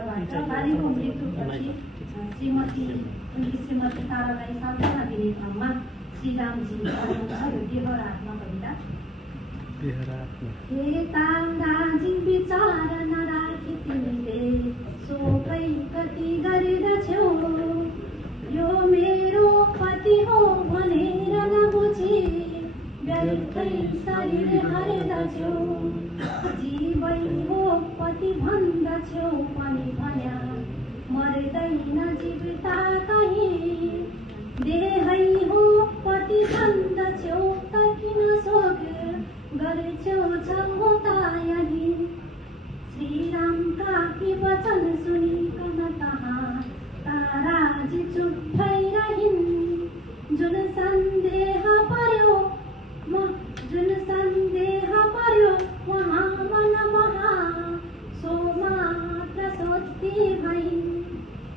केन्द्रबाट बालीको मृत्युपछि उनकी श्रीमती तारालाई सान्त्वना दिने क्रममा श्रीरामजी आउनुहुन्छ। यो देहरात्मा कविता। हे ताराजी विचार नराखी तिमीले सोखै कति गर्दछौ, यो मेरो पति हो भनेर नबुझी व्यर्थै शरीर हर्दछौ। जीवै हो पति भन्दछौ पनि भन्या मर्दैन जीविता कहीँ। देहै हो पति भन्दछौ त किन शोक गर्छौ छौतायनी। श्रीरामका ती वचन सुनिकन कहाँ ताराजी चुप भइरहिन्। जुन सन्देह पर्यो वहाँ मनमहा सो मात्र सोच्ती भइन्।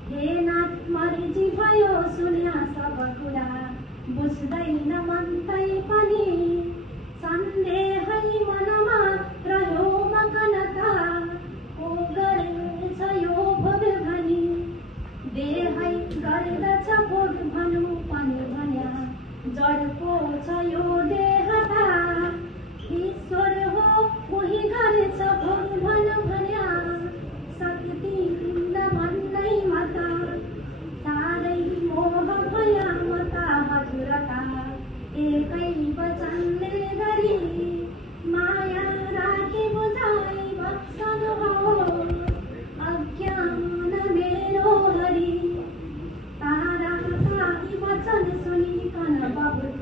हे नाथ मर्जी भयो सुन्या सब कुरा बुझ्दैन मन्तै पनि। सन्देहै मनमा रह्यो मकनता को गरेछ यो भोग भनी। देहै गर्दछ भोग भनु पनि भन्या जडको छ यो देहता। ईश्वर हो कोही गरेछ भोग भनु भन्या शक्ति न भन्नै मता। साह्रै मोह भया मता हजुरका एकै वचनले गरी। माया राखी बुझाइ बक्सनु हो अज्ञान मेरो हरि। ताराका यी वचन सुनिकन बहुत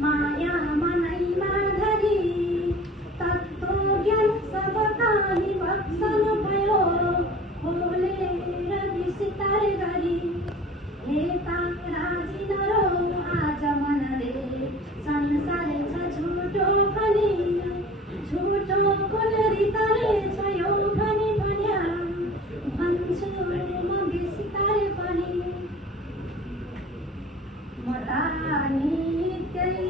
माया मनैमा धरी। तत्त्व ज्ञान सब तानी बक्सनु भयो बोलेर विस्तार गरी। हे ताराजी नरो आज मनले संसार छ झुटो पनि। झुटो कुन रितले छ यो भनी भन्या भन्छु म विस्तार पनि। म त नित्यै